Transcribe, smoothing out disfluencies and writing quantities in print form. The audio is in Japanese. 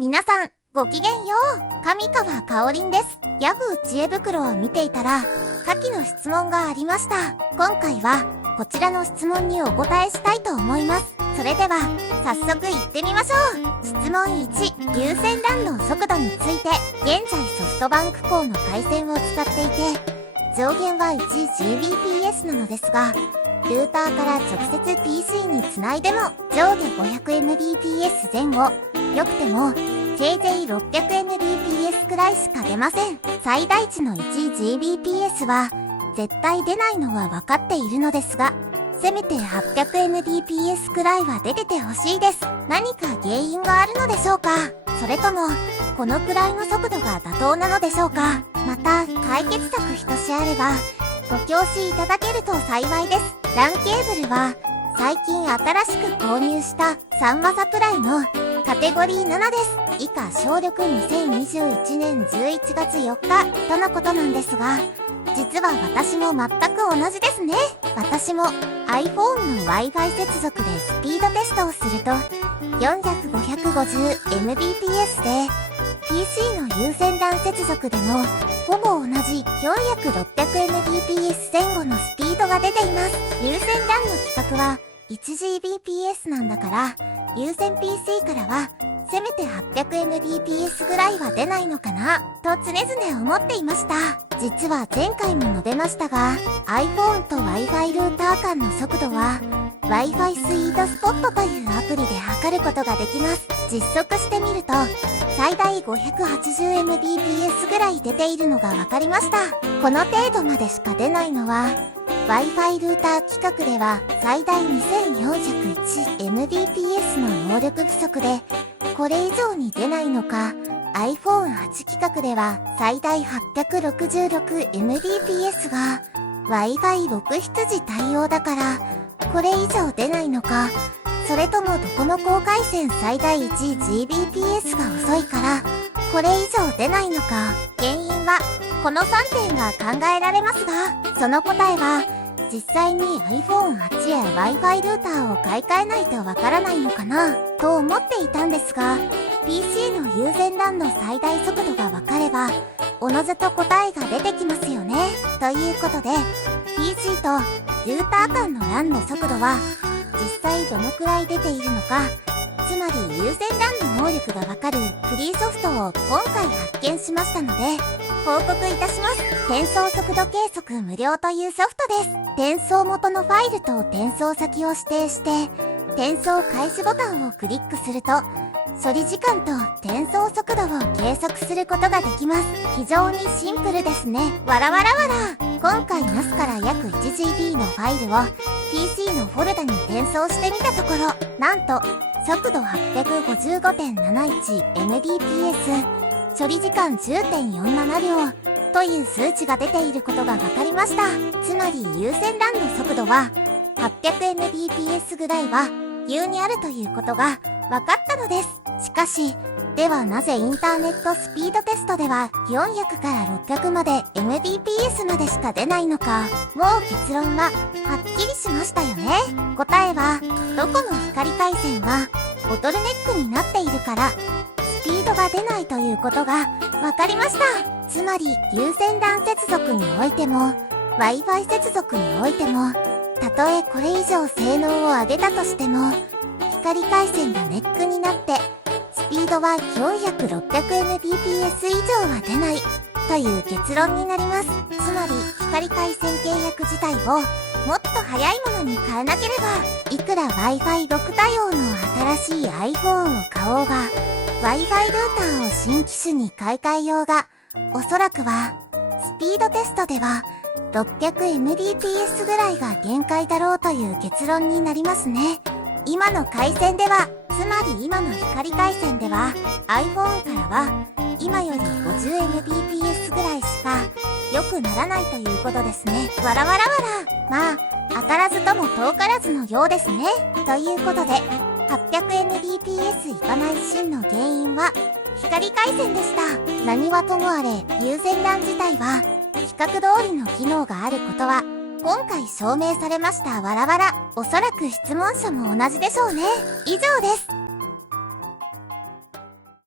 皆さん、ごきげんよう。上川かおりんです。ヤフー知恵袋を見ていたら、下記の質問がありました。今回は、こちらの質問にお答えしたいと思います。それでは、早速いってみましょう。質問1、有線 LAN の速度について、現在ソフトバンク港の回線を使っていて、上限は 1Gbps なのですが、ルーターから直接 PC につないでも上下 500Mbps 前後、良くてもせいぜい 600Mbps くらいしか出ません。最大値の 1Gbps は絶対出ないのは分かっているのですが、せめて 800Mbps くらいは出ててほしいです。何か原因があるのでしょうか？それともこのくらいの速度が妥当なのでしょうか？また解決策一つあればご教示いただけると幸いです。LAN ケーブルは最近新しく購入した3ワサプライのカテゴリー7です。以下省略2021年11月4日とのことなんですが、実は私も全く同じですね。私も iPhone の Wi-Fi 接続でスピードテストをすると 400-550Mbps で PC の有線 LAN 接続でもほぼ同じ 400-600Mbps 前後のスピードが出ています。有線 LAN の規格は 1Gbps なんだから、有線 PC からはせめて 800Mbps ぐらいは出ないのかなと常々思っていました。実は前回も述べましたが、 iPhone と Wi-Fi ルーター間の速度は Wi-Fi スイートスポットというアプリで測ることができます。実測してみると最大 580Mbps ぐらい出ているのが分かりました。この程度までしか出ないのは Wi-Fi ルーター規格では最大 2401Mbps の能力不足で、これ以上に出ないのか、 iPhone8 規格では最大 866Mbps が Wi-Fi6 羊対応だからこれ以上出ないのか、それともドコモ高回線最大 1Gbps が遅いからこれ以上出ないのか。原因はこの3点が考えられますが、その答えは実際に iPhone8 や Wi-Fi ルーターを買い替えないとわからないのかなと思っていたんですが、 PC の有線 LAN の最大速度がわかればおのずと答えが出てきますよね。ということで PC とルーター間の LAN の速度は実際どのくらい出ているのか、つまり有線 LAN の能力がわかるフリーソフトを今回発見しましたので報告いたします。転送速度計測無料というソフトです。転送元のファイルと転送先を指定して転送開始ボタンをクリックすると処理時間と転送速度を計測することができます。非常にシンプルですね。わらわらわら。今回 NAS から約 1GB のファイルを PC のフォルダに転送してみたところ、なんと速度 855.71Mbps、処理時間 10.47 秒という数値が出ていることが分かりました。つまり有線 LAN の速度は 800Mbps ぐらいは優にあるということが分かったのです。しかし、ではなぜインターネットスピードテストでは400から600まで Mbps までしか出ないのか。もう結論ははっきりしましたよね。答えはどこの光回線がボトルネックになっているからスピードが出ないということが分かりました。つまり有線 LAN 接続においても Wi-Fi 接続においても、たとえこれ以上性能を上げたとしても光回線がネックになってスピードは 400-600Mbps 以上は出ないという結論になります。つまり光回線契約自体をもっと速いものに変えなければ、いくら Wi-Fi6 対応の新しい iPhone を買おうが Wi-Fi ルーターを新機種に買い替えようが、おそらくはスピードテストでは 600Mbps ぐらいが限界だろうという結論になりますね。今の回線では、つまり今の光回線では iPhone からは今より 50Mbps ぐらいしか良くならないということですね。わらわらわら。まあ当たらずとも遠からずのようですね。ということで 800Mbps いかない真の原因は光回線でした。何はともあれ有線 LAN 自体は規格通りの機能があることは今回証明されました。わらわら。おそらく質問者も同じでしょうね。以上です。